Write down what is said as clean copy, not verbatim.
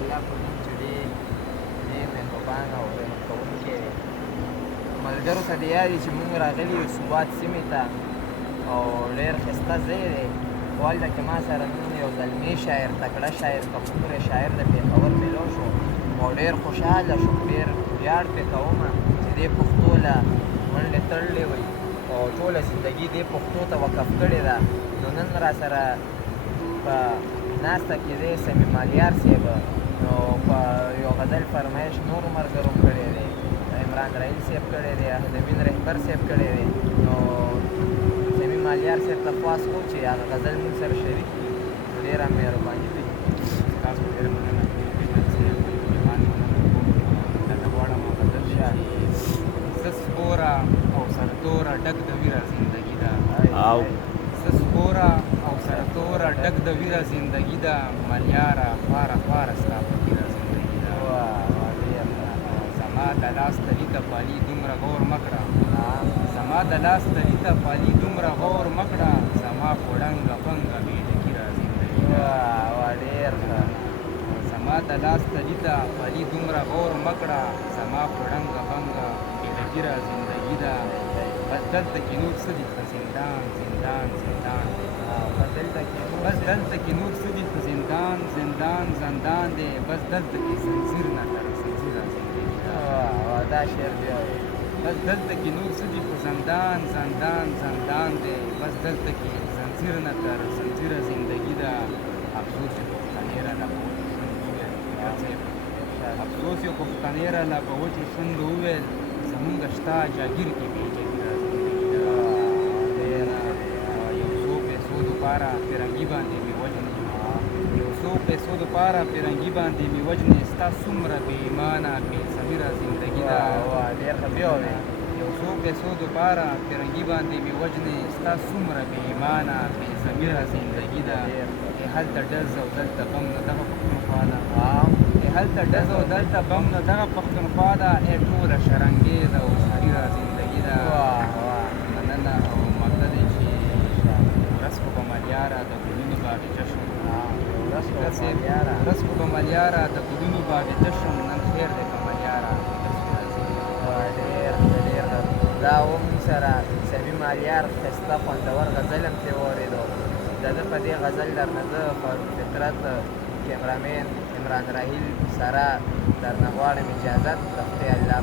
الله په نوم چې ډېر مهربان او رحم کوونکی دی. ملګرو ته دې یاد وي چې مونږ راغلي یو سوات سیمې ته او ډېر ښایسته ځای دی. خو هلته کې ما سره نن یو زلمی شاعر تکړه شاعر کپور شاعر د پېښور میلو شو او ډېر خوشحاله شوم. ډېر ویاړ پرې کوم چې دې پښتو له منډې تړلې وي او ټوله زندګي دې پښتو ته وقف کړې ده. نو نن را سره په ناسته کې دی صمیم الیار صاحب نو په یو غزل فرمایش نورو ملګرو کړی دی، عمران رحیل صاحب کړی دی، احمدامین رهبر صاحب کړی دی. نو صمیم الیار صاحب ته خواست کوو چې هغه غزل موږ سره شریک کړي. نو ډېره مهرباني وي. تاسو ډېره مننه درته غواړم غزل زه سپوره او سرتوره ډک د ویره زندګي ده. زه سپوره او سرتوره ډک د ویره زندګي ده. ملیاره خواره خواره ستا په ږیره زندګي ده. زما د لاس تلي ته پالي دومره غور مه کړه، زما د لاس تلي ته پالي دومره غور مه کړه. زما په ډنګه پنګه بې ډکیره زندګي ده. ډېر ښه. زما د لاس تلي ته پالي دومره غور مه کړه. زما په ډنګه پنګه بې ډکیره زندګي ده. بس دلته کې نور څه دي خو زندان زندان زندان. بس دلته کې نور څه دي خو زندان زندان زندان دی. بس دلته کې زنځیر نه تر زنځیره زندګي ده. دا شعر بیا وایي. بس دلته کې نور څه دي خو زندان زندان زندان دی. بس دلته کې زنځیر نه تر زنځیره زندګي ده. افسوس یې پښتنې راله په وچو شونډو وویل، افسوس یې پښتنې راله په وچو شونډو وویل، زمونږ شته جاګیر کې بې جګیره زندګي ده. یو څو پیسو دپاره فرنګي باندې مې وژنې، یو څو پیسو دپاره فرنګي باندې مې وژنې. ستا څومره بې ایمانه بې ضمیره زندګي ده. ډېر ښه بیا وایي. یو څو پیسو دپاره فرنګي باندې مې وژنې. ستا څومره بې ایمانه بې ضمیره زندګي ده. هلته ډز او دلته بم نو دغه پښتونخوا ده. هلته ډز او دلته بم نو دغه پښتونخوا ده. ټوله شرنګېزه او شریره زندګي ده. مننه او مطلب دی چې ورځ خو به ملیاره د ګلونو باغچه شم. ورځ خو به ملیاره د ګلونو باغچه شم. نن خیر دی که ملیاره ډېر ډېر دا و موږ سره صمیم الیار ښایسته خوندور غزل هم ترې واورېدو. د ده په دې غزل درنه زه فاروق فطرت کیمرامین عمران رحیل سره درنه غواړم اجازت د خدای الله